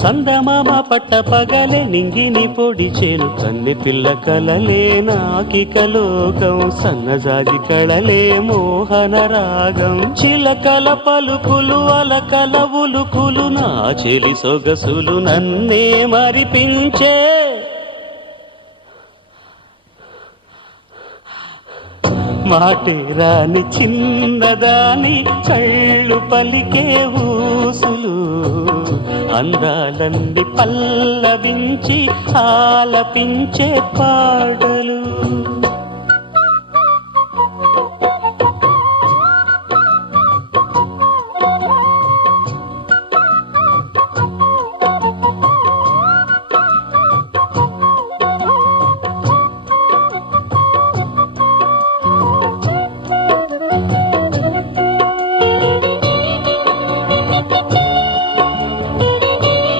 చందమామ పట్ట పగలే నింగిని పొడిచేను కన్నె పిల్ల కలలే నాకిక లోకం సన్నజాజి కళలే మోహన రాగం చిలకల పలుకులు అలకల ఉలుకులు నా చెలి సొగసులు నన్నే మరిపించే మాటే రాని చిన్నదాని కళ్ళు పలికే ఊసులు అందాలన్నీ పల్లవించి ఆలపించే పాడలు